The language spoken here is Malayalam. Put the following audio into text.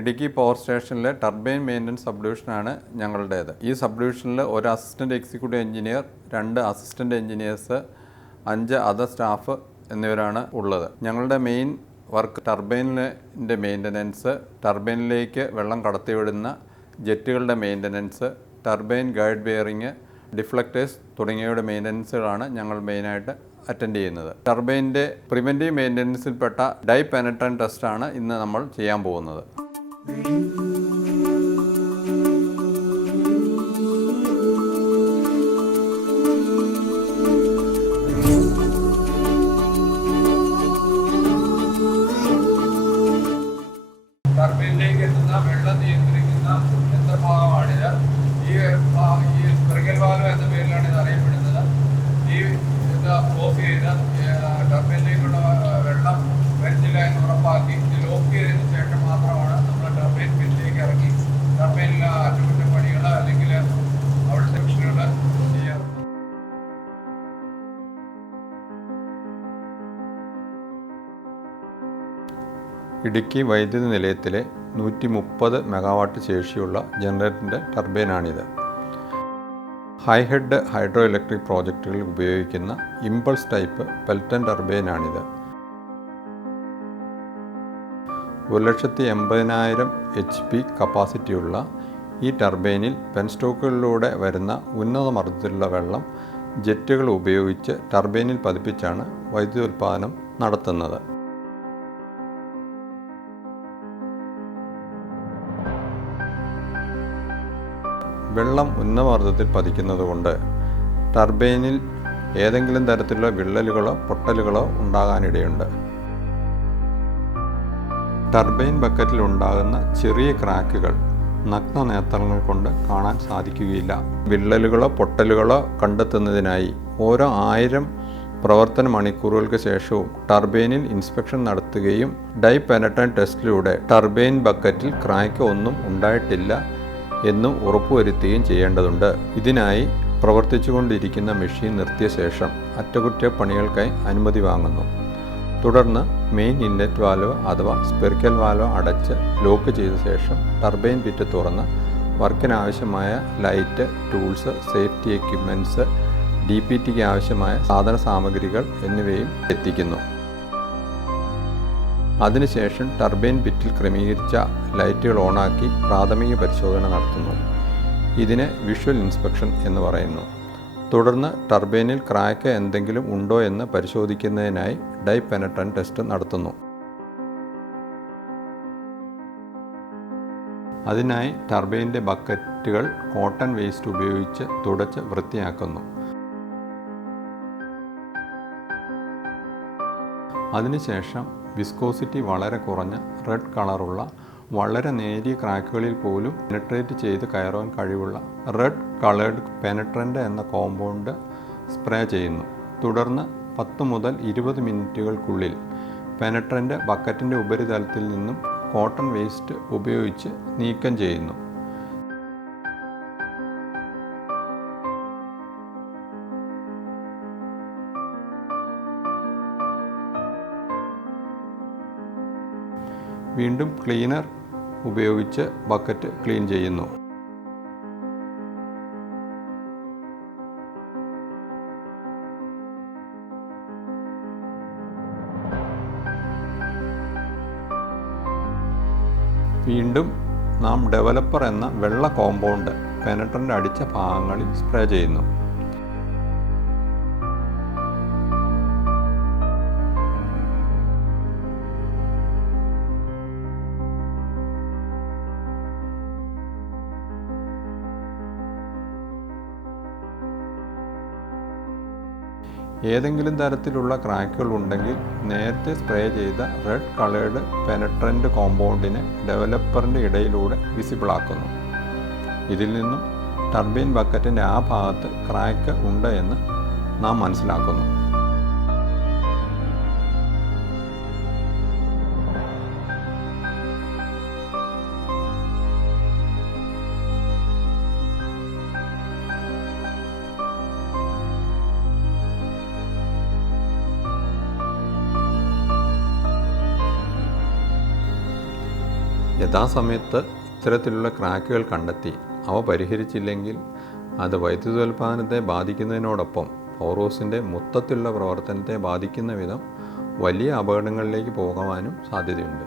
ഇടുക്കി പവർ സ്റ്റേഷനിലെ ടർബൈൻ മെയിൻ്റനൻസ് സബ് ഡിവിഷനാണ് ഞങ്ങളുടേത്. ഈ സബ് ഡിവിഷനിൽ ഒരു assistant executive engineer, 2 assistant engineers, 5 other staff എന്നിവരാണ് ഉള്ളത്. ഞങ്ങളുടെ മെയിൻ വർക്ക് ടർബൈനിൻ്റെ മെയിൻ്റനൻസ്, ടർബൈനിലേക്ക് വെള്ളം കടത്തിവിടുന്ന ജെറ്റുകളുടെ മെയിൻ്റനൻസ്, ടർബൈൻ ഗൈഡ് ബെയറിങ്, ഡിഫ്ലക്ടേഴ്സ് തുടങ്ങിയവയുടെ മെയിൻ്റനൻസുകളാണ് ഞങ്ങൾ മെയിനായിട്ട് അറ്റൻഡ് ചെയ്യുന്നത്. ടർബൈൻ്റെ പ്രിവെൻറ്റീവ് മെയിൻ്റനൻസിൽപ്പെട്ട ഡൈ പെനട്രൻറ്റ് ടെസ്റ്റാണ് ഇന്ന് നമ്മൾ ചെയ്യാൻ പോകുന്നത്. ടർബൈനിലേക്ക് എത്തുന്ന വെള്ളം നിയന്ത്രിക്കുന്ന യന്ത്രഭാഗമാണിത്. ഈ സ്പ്രിംഗൽ വാൽവ് എന്ന പേരിലാണ് ഇത് അറിയപ്പെടുന്നത്. ഈ ഇത് ഓഫ് ചെയ്ത് ടർബൈനിലേക്കുള്ള വെള്ളം വരുന്നില്ല എന്ന് ഉറപ്പാക്കി ലോക്ക് ചെയ്തതിന് ശേഷം മാത്രമാണ് നമ്മൾ ടർബൈൻ പിന്നിലേക്ക് ഇറങ്ങി ടർബൈനിലെ അറ്റകുറ്റപ്പണികൾ അല്ലെങ്കിൽ അവിടുത്തെ മിഷനുകൾ ചെയ്യാറുണ്ട്. ഇടുക്കി വൈദ്യുതി നിലയത്തിലെ 130 മെഗാവാട്ട് ശേഷിയുള്ള ജനറേറ്ററിൻ്റെ ടർബൈനാണിത്. ഹൈ ഹെഡ് ഹൈഡ്രോ ഇലക്ട്രിക് പ്രോജക്റ്റുകളിൽ ഉപയോഗിക്കുന്ന ഇമ്പൾസ് ടൈപ്പ് പെൽറ്റൻ ടർബൈനാണിത്. 1,80,000 HP കപ്പാസിറ്റിയുള്ള ഈ ടർബൈനിൽ പെൻസ്റ്റോക്കുകളിലൂടെ വരുന്ന ഉന്നത മർദ്ദത്തിലുള്ള വെള്ളം ജെറ്റുകൾ ഉപയോഗിച്ച് ടർബൈനിൽ പതിപ്പിച്ചാണ് വൈദ്യുതി ഉൽപ്പാദനം നടത്തുന്നത്. വെള്ളം ഉന്നമർദ്ദത്തിൽ പതിക്കുന്നതുകൊണ്ട് ടർബൈനിൽ ഏതെങ്കിലും തരത്തിലുള്ള വിള്ളലുകളോ പൊട്ടലുകളോ ഉണ്ടാകാനിടയുണ്ട്. ടർബൈൻ ബക്കറ്റിൽ ഉണ്ടാകുന്ന ചെറിയ ക്രാക്കുകൾ നഗ്നനേത്രങ്ങൾ കൊണ്ട് കാണാൻ സാധിക്കുകയില്ല. വിള്ളലുകളോ പൊട്ടലുകളോ കണ്ടെത്തുന്നതിനായി ഓരോ 1000 പ്രവർത്തന മണിക്കൂറുകൾക്ക് ശേഷവും ടർബൈനിൽ ഇൻസ്പെക്ഷൻ നടത്തുകയും ഡൈ പെനട്രൻറ്റ് ടെസ്റ്റിലൂടെ ടർബൈൻ ബക്കറ്റിൽ ക്രാക്ക് ഒന്നും ഉണ്ടായിട്ടില്ല എന്നും ഉറപ്പുവരുത്തുകയും ചെയ്യേണ്ടതുണ്ട്. ഇതിനായി പ്രവർത്തിച്ചുകൊണ്ടിരിക്കുന്ന മെഷീൻ നിർത്തിയ ശേഷം അറ്റകുറ്റപ്പണികൾക്കായി അനുമതി വാങ്ങുന്നു. തുടർന്ന് മെയിൻ ഇൻലെറ്റ് വാൽവ് അഥവാ സ്പെറിക്കൽ വാൽവ് അടച്ച് ലോക്ക് ചെയ്ത ശേഷം ടർബൈൻ പിറ്റ് തുറന്ന് വർക്കിനാവശ്യമായ ലൈറ്റ്, ടൂൾസ്, സേഫ്റ്റി എക്യുപ്മെൻറ്റ്സ്, DPTക്ക് ആവശ്യമായ സാധന സാമഗ്രികൾ എന്നിവയും എത്തിക്കുന്നു. അതിനുശേഷം ടർബൈൻ പിറ്റിൽ ക്രമീകരിച്ച ലൈറ്റുകൾ ഓണാക്കി പ്രാഥമിക പരിശോധന നടത്തുന്നു. ഇതിനെ വിഷ്വൽ ഇൻസ്പെക്ഷൻ എന്ന് പറയുന്നു. തുടർന്ന് ടർബൈനിൽ ക്രാക്ക് എന്തെങ്കിലും ഉണ്ടോ എന്ന് പരിശോധിക്കുന്നതിനായി ഡൈ പെനട്രൻറ്റ് ടെസ്റ്റ് നടത്തുന്നു. അതിനായി ടർബൈനിൻ്റെ ബക്കറ്റുകൾ കോട്ടൺ വേസ്റ്റ് ഉപയോഗിച്ച് തുടച്ച് വൃത്തിയാക്കുന്നു. അതിനുശേഷം വിസ്കോസിറ്റി വളരെ കുറഞ്ഞ റെഡ് കളറുള്ള വളരെ നേരിയ ക്രാക്കുകളിൽ പോലും പെനട്രേറ്റ് ചെയ്ത് കയറാൻ കഴിവുള്ള റെഡ് കളേർഡ് പെനട്രൻ്റ് എന്ന കോമ്പൗണ്ട് സ്പ്രേ ചെയ്യുന്നു. തുടർന്ന് 10 മുതൽ 20 മിനിറ്റുകൾക്കുള്ളിൽ പെനട്രൻ്റ് ബക്കറ്റിൻ്റെ ഉപരിതലത്തിൽ നിന്നും കോട്ടൺ വേസ്റ്റ് ഉപയോഗിച്ച് നീക്കം ചെയ്യുന്നു. വീണ്ടും ക്ലീനർ ഉപയോഗിച്ച് ബക്കറ്റ് ക്ലീൻ ചെയ്യുന്നു. വീണ്ടും നാം ഡെവലപ്പർ എന്ന വെള്ള കോമ്പൗണ്ട് പെനട്രൻ്റ് അടിച്ച ഭാഗങ്ങളിൽ സ്പ്രേ ചെയ്യുന്നു. ഏതെങ്കിലും തരത്തിലുള്ള ക്രാക്കുകൾ ഉണ്ടെങ്കിൽ നേരത്തെ സ്പ്രേ ചെയ്ത റെഡ് കളേർഡ് പെനട്രൻ്റ് കോമ്പൗണ്ടിനെ ഡെവലപ്പറിൻ്റെ ഇടയിലൂടെ വിസിബിളാക്കുന്നു. ഇതിൽ നിന്നും ടർബൈൻ ബക്കറ്റിൻ്റെ ആ ഭാഗത്ത് ക്രാക്ക് ഉണ്ട് എന്ന് നാം മനസ്സിലാക്കുന്നു. യഥാസമയത്ത് ഇത്തരത്തിലുള്ള ക്രാക്കുകൾ കണ്ടെത്തി അവ പരിഹരിച്ചില്ലെങ്കിൽ അത് വൈദ്യുതോൽപാദനത്തെ ബാധിക്കുന്നതിനോടൊപ്പം പവർ ഹൗസിൻ്റെ മൊത്തത്തിലുള്ള പ്രവർത്തനത്തെ ബാധിക്കുന്ന വിധം വലിയ അപകടങ്ങളിലേക്ക് പോകാനും സാധ്യതയുണ്ട്.